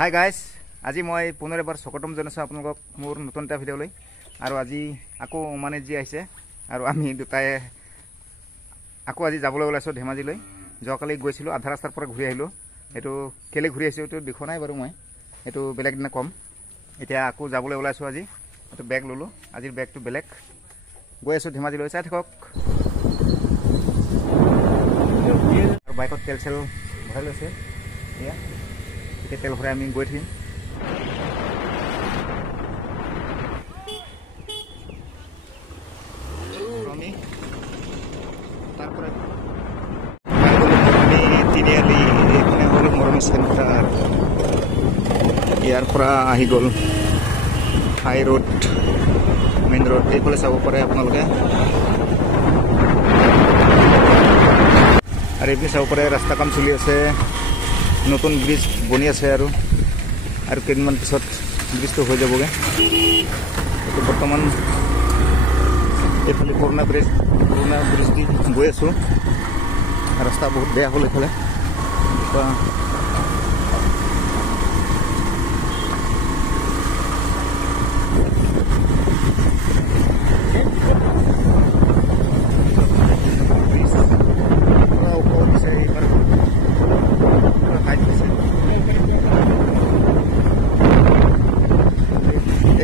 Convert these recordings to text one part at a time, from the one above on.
Hi guys आज मैं पुनर एबार सकटम जनाइছোঁ আপোনালোকক मोर नतुन এটা ভিডিঅ' লৈ আৰু আজি আকৌ মানে জি আহিছে আৰু আমি দুটাই আকৌ আজি যাবলৈ ওলাইছোঁ ধেমাজিলৈ যোৱাকালি গৈছিলোঁ আধা ৰাস্তাৰ পৰা ঘূৰি আহিলোঁ এটো কেলে ঘূৰি আহিছোঁ এটো দেখো নাই বাৰু মই এটো বেলেগ দিনা কম এতিয়া আকৌ যাবলৈ ওলাইছোঁ আজি এটো বেগ ললো আজিৰ বেগটো বেলেগ গৈ আছোঁ ধেমাজিলৈ চাই থাকক আৰু বাইকত তেল চেল ভৰাই লৈছে ইয়া তেল ভৰাই আমি গৈ থাকিম सेंटर यार आहि गल हाई रोड मेन रोड ये चाब पे अपने और ये चाब पे रास्ता काम चलि आछे नतुन ब्रिज बनी आछे और केदिनमान पिছত ब्रिज तो हो जाबगे बर्तमान ये पुराना ब्रिज दी गई आसो रास्ता बहुत बेया हल ये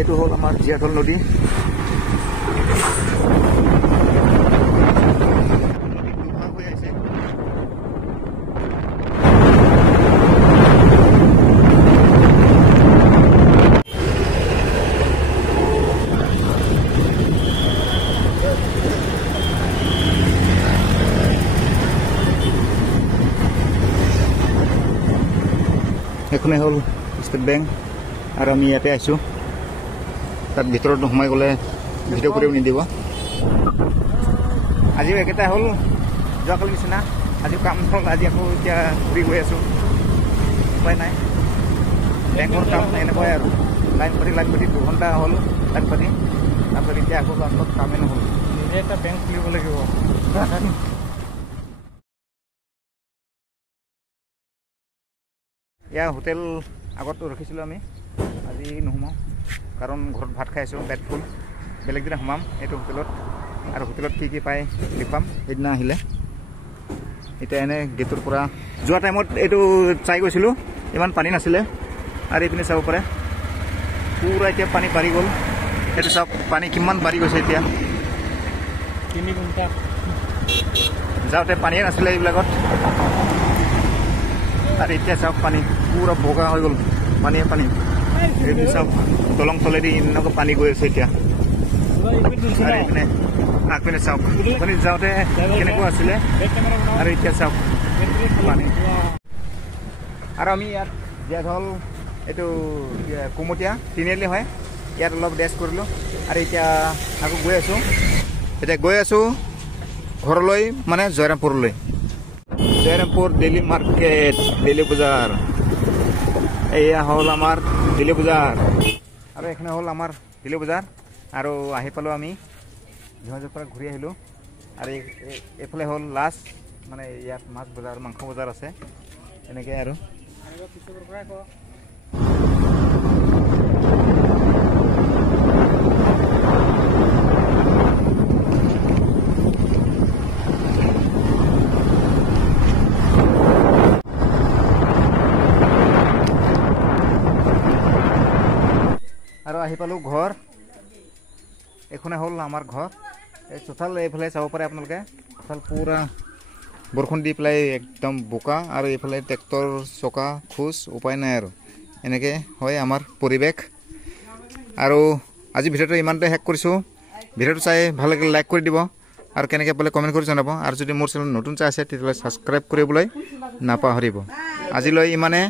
এইটো হল আমাৰ জিয়াধল নদী এখনে হল স্টেট বেংক আৰ আমি ইয়াতে আইছো তাৰ ভিতৰত সোমাই গলে ভিডিও কৰিব নিদিব আজি একেটা হল যোৱাকালি নিচিনা আজি কাম হল আজি আকৌ এতিয়া ঘূৰি গৈ আছো উপায় নাই বেংকৰ কাম এনেকুৱাই আৰু লাইন পাতি 2 ঘণ্টা হল লাইন পাতি তাৰপিছত এতিয়া আকৌ লাষ্টত কামেই নহ'ল নিজে এটা বেংক খুলিব লাগিব या होटेल आगत रखिছিলোঁ আমি আজি নুহুমাও কাৰণ ঘৰত ভাত খাই আছোঁ পেট ফুল বেলেগ দিনা সোমাম এইটো হোটেলত আৰু হোটেলত কি পায় দেখুৱাম সেইদিনা আহিলে এতিয়া এনে গেটৰ পৰা যোৱা টাইমত এইটো চাই গৈছিলোঁ ইমান পানী নাছিলে আৰু এইপিনে চাব পাৰে পুৰা এতিয়া পানী বাঢ়ি গ'ল এইটো চাওক পানী কিমান বাঢ়ি গৈছে এতিয়া 3 ঘণ্টা যাওঁতে পানীয়ে নাছিলে এইবিলাকত और इतना सब पानी पूरा बोगा हो गल पानी सब दलंग तलेदी इनक पानी गई आछे इतना आगपिने सब पानी जाते केनेकुवा आछिले और इतना सब पानी और आमी यार जियाधल एटु कुमटिया तिनिआली है यार अलग डेस करिलो और इतना आगो गई आछो घरलै माने जयरामपुरलै जयरामपुर दिल्ली मार्केट दिल्ली बजार एया हल आमार दिल्ली बजार और एखने हल आमार दिल्ली बजार और आहि पालो आमी धेमाजिर पर घूरी आहिलो और एफाले हल लास्ट माने यात माछ बजार मांस बजार आछे एनेके आरो और आहि पालो घर एखने हल आमार घर चोथाल एफाले चाब पारे आपनालोके चोथाल पूरा बरखुण दी पेलाय एकदम बोका और एफाले ट्रेक्टर चका खोज उपाय नाय आरो एनेके हय आमार परिवेश और आज भिडिओটো इमानते हेक करिसो भिडिओটো चाइ भाल लागिले लाइक करि दिबो और केनेके पाले कमेन्ट करि जनाबो और जदि मोर चेनेल नतुन चाइ आछे तेतियाले साबस्क्राइब करिबोलै नापाहरिबो आजिलै इमाने।